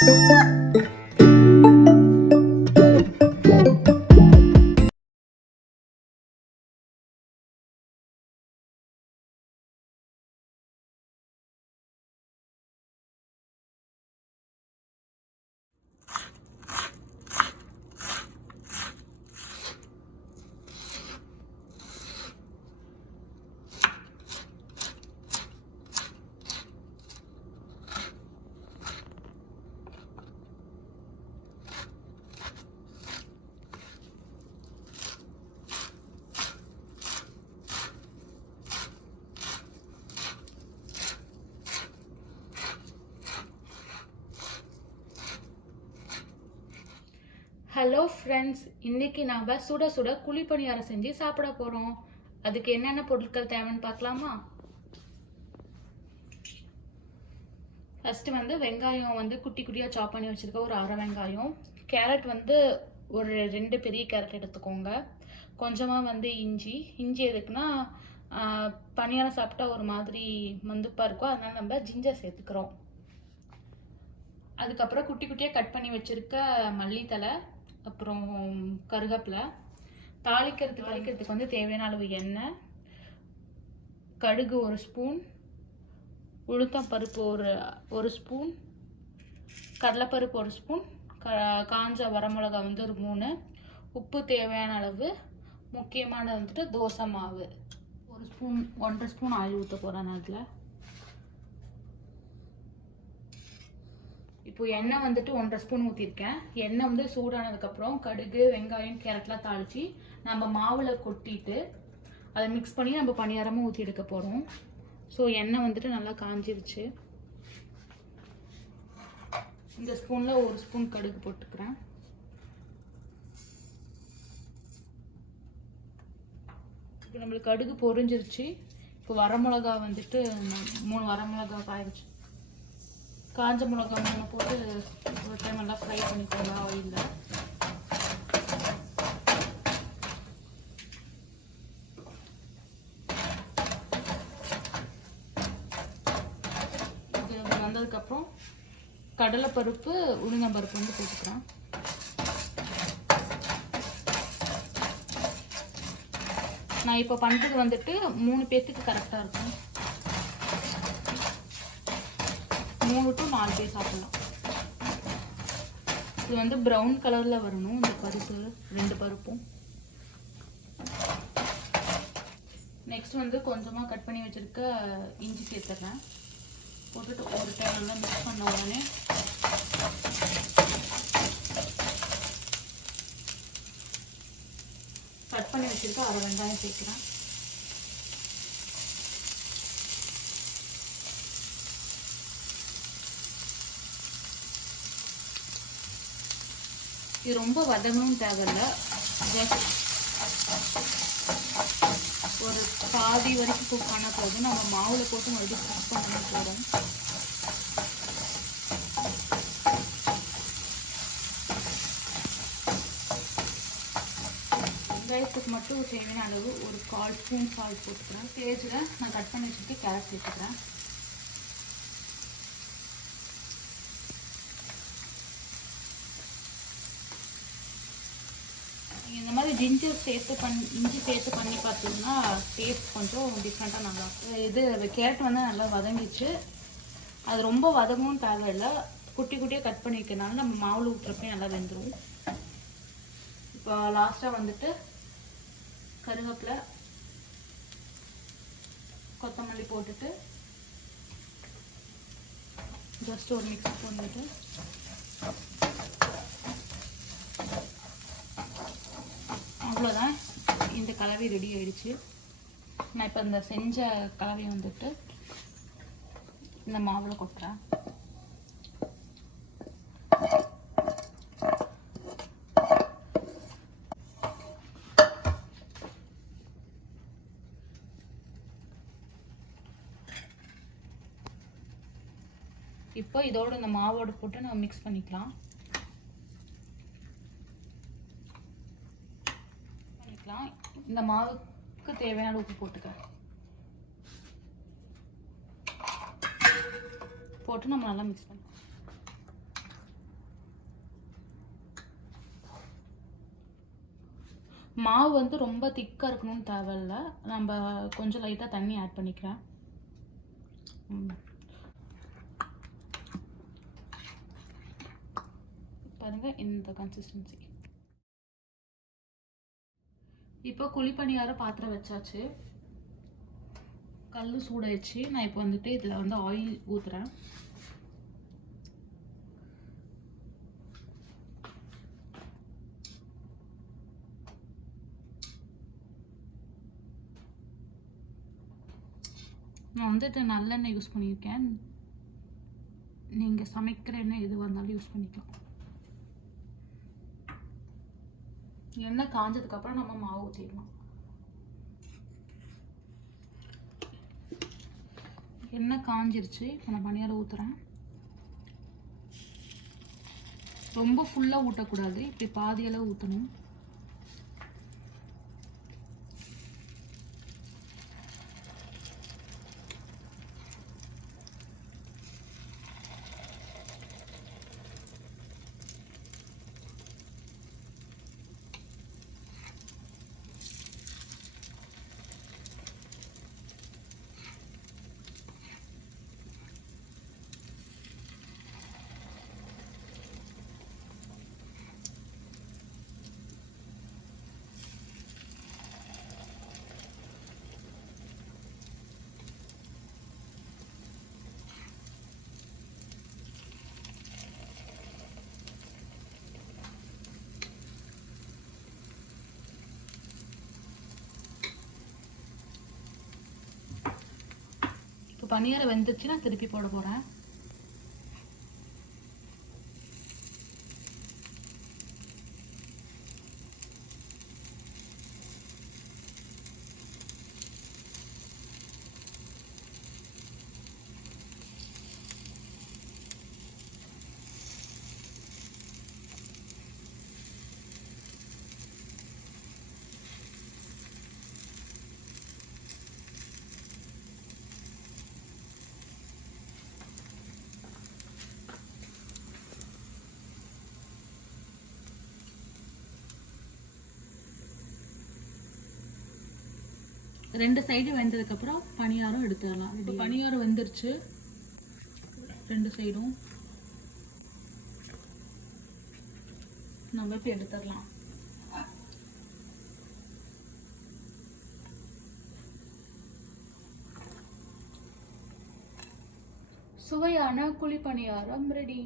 Hello friends, இன்றைக்கி நம்ம சுட சுட குழி பணியாரம் செஞ்சு சாப்பிட போகிறோம். அதுக்கு என்னென்ன பொருட்கள் தேவைன்னு பார்க்கலாமா? ஃபஸ்ட்டு வெங்காயம் குட்டி குட்டியாக சாப் பண்ணி வச்சுருக்க ஒரு அரை வெங்காயம். கேரட் ஒரு 2 பெரிய கேரட் எடுத்துக்கோங்க. கொஞ்சமாக இஞ்சி எதுக்குன்னா பணியாரம் சாப்பிட்டா ஒரு மாதிரி மந்துப்பாக இருக்கும், அதனால் நம்ம ஜிஞ்சர் சேர்த்துக்கிறோம். அதுக்கப்புறம் குட்டி குட்டியாக கட் பண்ணி வச்சுருக்க மல்லித்தலை, அப்புறம் கருவேப்பிலை. தாளிக்கிறதுக்கு தேவையான அளவு எண்ணெய், கடுகு 1 ஸ்பூன், உளுத்தம் பருப்பு ஒரு ஸ்பூன், கடலைப்பருப்பு 1 ஸ்பூன், காஞ்ச வரமிளகா ஒரு 3, உப்பு தேவையான அளவு, முக்கியமானது தோசை மாவு 1 ஸ்பூன், 1.5 ஸ்பூன் ஆயில் ஊற்ற போகிறேன். அதில் இப்போ எண்ணெய் 1.5 ஸ்பூன் ஊற்றிருக்கேன். எண்ணெய் சூடானதுக்கப்புறம் கடுகு, வெங்காயம், கேரட்லாம் தாளித்து நம்ம மாவில் கொட்டிட்டு அதை மிக்ஸ் பண்ணி நம்ம பணியாரமாக ஊற்றி எடுக்க போகிறோம். ஸோ எண்ணெய் நல்லா காஞ்சிருச்சு. இந்த ஸ்பூனில் 1 ஸ்பூன் கடுகு போட்டுக்கிறேன். இப்போ நம்மளுக்கு கடுகு பொரிஞ்சிருச்சு. இப்போ வரமிளகா 3 வரமிளகா காய்ச்சி, காஞ்ச மிளகா 3 போட்டு ஒரு டைம் நல்லா ஃப்ரை பண்ணிக்கோங்க ஆயிலில். இது வந்ததுக்கப்புறம் கடலைப்பருப்பு, உளுந்தம்பருப்பு போட்டுக்கிறேன். நான் இப்போ பண்ணுறது 3 பேர்த்துக்கு கரெக்டாக இருக்கும். 3 to 4 பேர் சாப்பிடலாம். இது ப்ரௌன் கலரில் வரணும் இந்த பருப்பு, 2 பருப்பும். நெக்ஸ்ட் கொஞ்சமாக கட் பண்ணி வச்சுருக்க இஞ்சி சேர்த்துட்றேன். போட்டுட்டு ஒரு டைம் நல்லா மிக்ஸ் பண்ண உடனே கட் பண்ணி வச்சுருக்க அரை வெங்காயம் சேர்க்குறேன். இது ரொம்ப வதங்கணும் தேவையில்லை, ஒரு பாதி வரைக்கும் குக் பண்ண போதும். நம்ம மாவில் போட்டு மறுபடியும் குக் பண்ண போகிறோம். வெங்காயத்துக்கு மட்டும் தேவையான அளவு ஒரு 1/4 ஸ்பூன் சால்ட் போட்டுக்கிறேன். ஸ்டேஜில் நான் கட் பண்ணி வச்சுட்டு கேரட் சேர்த்துக்கிறேன். இந்த மாதிரி இஞ்சி சேர்த்து பண்ணி பார்த்தீங்கன்னா டேஸ்ட் கொஞ்சம் டிஃப்ரெண்ட்டாக நல்லாயிருக்கும். இது கேரட் நல்லா வதங்கிச்சு. அது ரொம்ப வதங்கவும் தேவையில்லை, குட்டி குட்டியாக கட் பண்ணி வைக்கிறதுனால நம்ம மாவில் ஊற்றுறப்பே நல்லா வெந்துடும். இப்போ லாஸ்ட்டாக கருவேப்பிலை, கொத்தமல்லி போட்டுட்டு ஜஸ்ட் ஒரு மிக்ஸ் பண்ணிட்டு அவ்வளோதான். இந்த கலவை ரெடி ஆயிடுச்சு. நான் இப்போ இந்த செஞ்ச கலவையை இந்த மாவில் கொட்டுறேன். இப்போ இதோட இந்த மாவோடு போட்டு நம்ம மிக்ஸ் பண்ணிக்கலாம். இந்த மாவுக்கு தேவையான உப்பு போட்டு நம்ம நல்லா மிக்ஸ் பண்ணலாம். மாவு வந்து ரொம்ப திக்காக இருக்கணும்னு தேவையில்ல, நம்ம கொஞ்சம் லைட்டாக தண்ணி ஆட் பண்ணிக்கிறேன். பாருங்க இந்த கன்சிஸ்டன்சி. இப்போ குழி பணியாரம் பாத்திரம் வச்சாச்சு, கல் சூடாயிடுச்சு. நான் இப்போ வந்துட்டு இதில் வந்து ஆயில் ஊற்றுறேன். நான் வந்துட்டு நல்லெண்ணெய் யூஸ் பண்ணியிருக்கேன், நீங்கள் சமைக்கிற எண்ணெய் எது வந்தாலும் யூஸ் பண்ணிக்கலாம். எண்ணெய் காஞ்சதுக்கப்புறம் நம்ம மாவு ஊற்றிடலாம். எண்ணெய் காஞ்சிருச்சு, இப்போ நான் பணியாரம் ஊற்றுறேன். ரொம்ப ஃபுல்லாக ஊற்றக்கூடாது, இப்படி பாதியெல்லாம் ஊற்றணும். இப்போ பணியாரம் வெந்துருச்சு, நான் திருப்பி போட போகிறேன். ரெண்டு சைடு வெந்ததுக்கப்புறம் பணியாரம் எடுத்துடலாம். இப்போ பணியாரம் வெந்துருச்சு ரெண்டு சைடும், நம்ம இப்போ எடுத்துடலாம். சுவையான குழி பணியாரம் ரெடி.